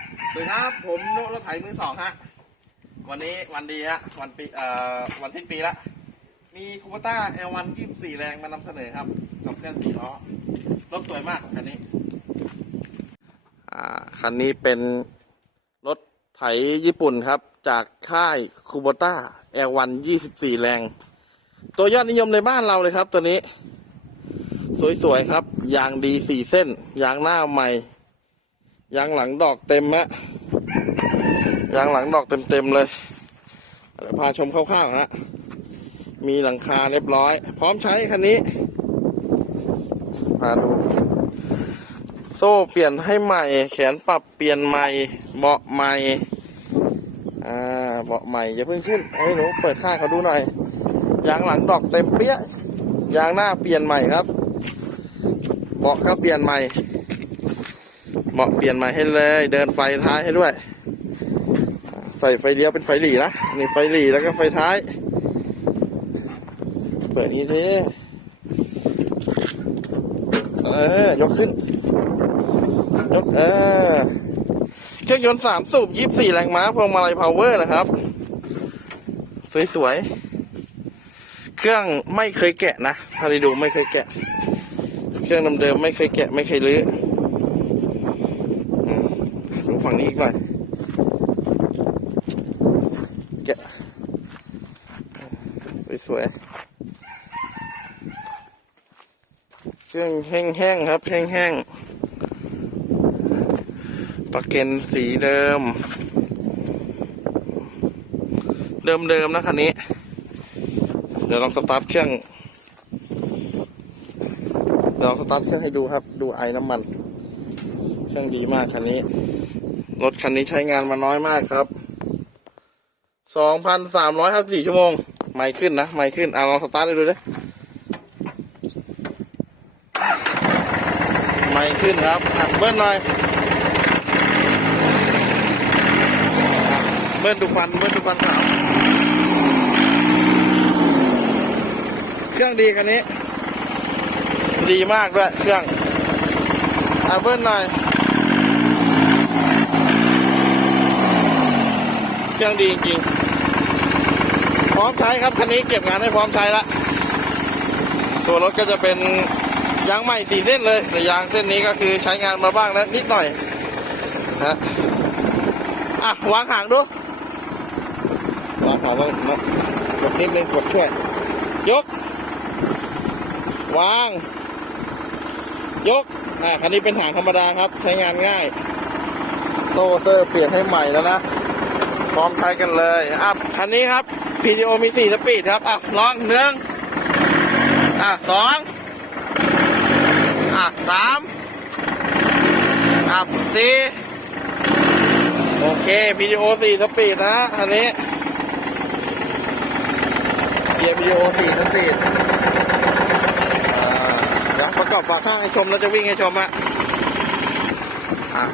สวัสดีครับ ผมโนรถไถมือสองฮะ วันนี้วันดีฮะ วันปีเอ่อวันที่ปีละ มีคูปต้า L1 24แรงมานำเสนอครับ กับเครื่องสี่ล้อ รถสวยมากคันนี้ อ่า คันนี้เป็นรถไถญี่ปุ่นครับ จากค่ายคูโบต้า L1 24แรง ตัวยอดนิยมในบ้านเราเลยครับตัวนี้ สวยๆครับ ยางดีสี่เส้น ยางหน้าใหม่ ยางหลังดอกเต็มฮะยางหลังดอกเต็มๆเลยเดี๋ยวพาชมคร่าวๆฮะมีหลังคาเรียบร้อย พร้อมใช้คันนี้ พาดู โซ่เปลี่ยนให้ใหม่ แขนปรับเปลี่ยนใหม่เบาะใหม่อ่าเบาะใหม่อย่าเพิ่งขึ้นให้หนูเปิดข้างเขาดูหน่อยยางหลังดอกเต็มเปี้ยยางหน้าเปลี่ยนใหม่ครับเบาะก็เปลี่ยนใหม่ บาะเปลี่ยนใหม่ให้เลย เดินไฟท้ายให้ด้วย ใส่ไฟเลี้ยวเป็นไฟหลีนะนี่ไฟหลีแล้วก็ไฟท้าย เปิดนี้ทีเออยกขึ้น ยกเออเครื่องยนต์สามสูบยี่สี่แรงม้าพวงมาลัยพาวเวอร์นะครับ สวยๆ เครื่องไม่เคยแกะนะพาไปดูไม่เคยแกะ เครื่องเดิมๆไม่เคยแกะไม่เคยรื้อ ฝั่งนี้อีกหน่อยแกะสวยๆเครื่องแห้งๆครับ แห้งๆปลักเกนสีเดิม เดิมๆนะคันนี้ เดี๋ยวลองสตาร์ทเครื่องเดี๋ยวลองสตาร์ทเครื่องให้ดูครับ ดูไอ้น้ำมัน เครื่องดีมากคันนี้ รถคันนี้ใช้งานมาน้อยมากครับสองพันสามร้อยห้าสี่ชั่วโมง ไม่ขึ้นนะ ไม่ขึ้นเอาลองสตาร์ทให้ดูดิไม่ขึ้นครับอัดเบิ้ลหน่อย เบิ้ลดูควันเบิ้ลดูควันขาวเครื่องดีคันนี้ ดีมากด้วย เครื่องอัดเบิ้ลหน่อย เครื่องดีจริงๆ พร้อมใช้ครับคันนี้เก็บงานให้พร้อมใช้ละตัวรถก็จะเป็นยางใหม่สี่เส้นเลย แต่ยางเส้นนี้ก็คือใช้งานมาบ้างแล้วนิดหน่อยนะอะวางห่างดูวางห่างต้องกดนิดนึงกดช่วย ยก วาง ยกอะคันนี้เป็นหางธรรมดาครับ ใช้งานง่าย โตเซอร์เปลี่ยนให้ใหม่แล้วนะ พร้อมใช้กันเลยอะคันนี้ครับ PTO มีสี่สปีดครับอะลองหนึ่งอะสองอะสามอะสี่โอเค PTO สี่สปีดนะอันนี้เกียร์ PTO สี่สปีดอ่าเดี๋ยวประกอบฝาข้างให้ชมแล้วจะวิ่งให้ชมอะอะ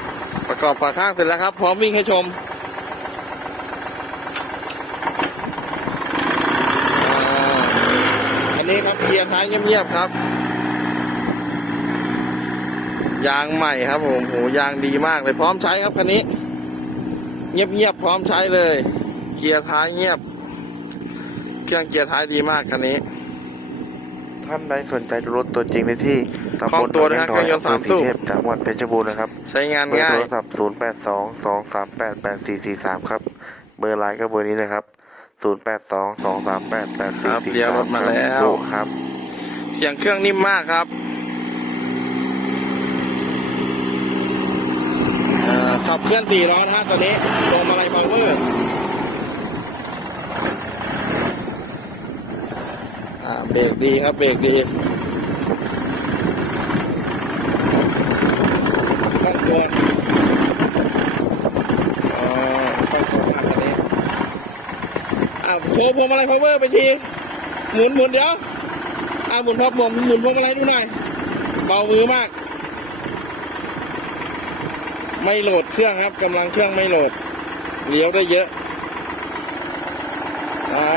ประกอบฝาข้างเสร็จแล้วครับ พร้อมวิ่งให้ชม นนี้ครับเกียร์ท้ายเงียบๆครับ ยางใหม่ครับผมโหยางดีมากเลยพร้อมใช้ครับคันนี้ เงียบๆพร้อมใช้เลย เกียร์ท้ายเงียบ เครื่องเกียร์ท้ายดีมากคันนี้ท่านใดสนใจดูรถตัวจริงได้ที่ตำคล่บองลตัวดนะอฮะนเครื่องยนต์สามอำเภสูอบสีเทพจังหวัดเพชรบูรณ์นะครับ ใช้งานเบอร์ง่าโทยรศัพท์ 0 8 2 2 3 8 8 4 4 3 ครับ เบอร์ไลน์ก็เบอร์นี้นะครับ 0 8 2 2 3 8 8ครับ4 4เดี๋ยวรถ3มาแล้วลูกครับ เสียงเครื่องนิ่มมากครับเอ่อขับเคลื่อนสี่ล้อนะฮะตัวนี้ลงมาลัยพาวเวอร์อ่าเบรกดีครับเบรกดีข้างตัวอ๋อข้างตัวมากตัวนี้อ่า โชว์พวงมาลัยพาวเวอร์ไปที หมุนหมุนเดี๋ยวอ่าหมุนพอหมุนหมุนพวงมาลัยดูหน่อย เบามือมาก ไม่โหลดเครื่องครับกำลังเครื่องไม่โหลด เลี้ยวได้เยอะ อ่า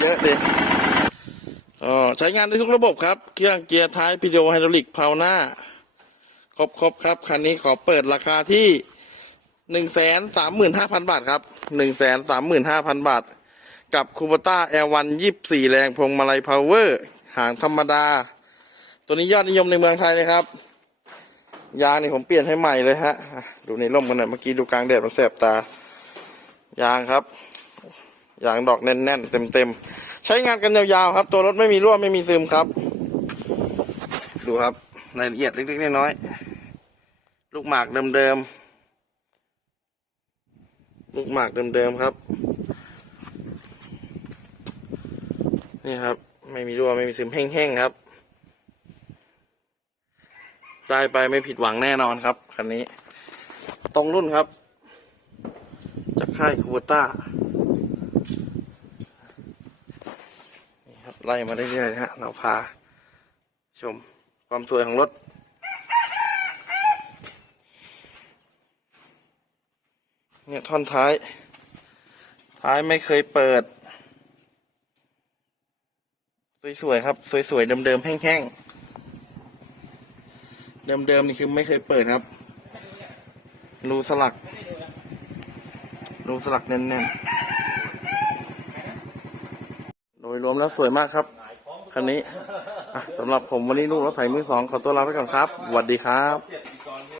เยอะดิอ๋อใช้งานได้ทุกระบบครับ เครื่องเกียร์ท้ายพิโอไฮดรอลิกเพาหน้า ครบครบครับ คันนี้ขอเปิดราคาที่หนึ่งแสนสามหมื่นห้าพันบาทครับ หนึ่งแสนสามหมื่นห้าพันบาท กับคูปต้าแอร์วันยี่สี่แรงพวงมาลัยพาวเวอร์หางธรรมดา ตัวนี้ยอดนิยมในเมืองไทยเลยครับ ยางนี่ผมเปลี่ยนให้ใหม่เลยฮะ ดูในร่มกันหน่อยเมื่อกี้ดูกลางแดดมันแสบตา ยางครับ ยางดอกแน่นๆเต็มๆ ใช้งานกันยาวๆครับ ตัวรถไม่มีรั่วไม่มีซึมครับ ดูครับรายละเอียดเล็กๆน้อยๆลูกหมากเดิมๆ ลูกหมากเดิมๆครับ นี่ครับ ไม่มีรั่วไม่มีซึมแห้งๆครับ ได้ไปไม่ผิดหวังแน่นอนครับคันนี้ ตรงรุ่นครับ จากค่ายคูเบต้านี่ครับไล่มาเรื่อยๆนะฮะเราพาชมความสวยของรถ เนี่ยท่อนท้าย ท้ายไม่เคยเปิด สวยๆครับ สวยๆเดิมๆแห้งๆเดิมๆนี่คือไม่เคยเปิดครับ รูสลัก รูสลักแน่นๆ โดยรวมแล้วสวยมากครับคันนี้สำหรับผมวันนี้ลูกรถไถมือสองขอตัวลาไปก่อนครับสวัสดีครับ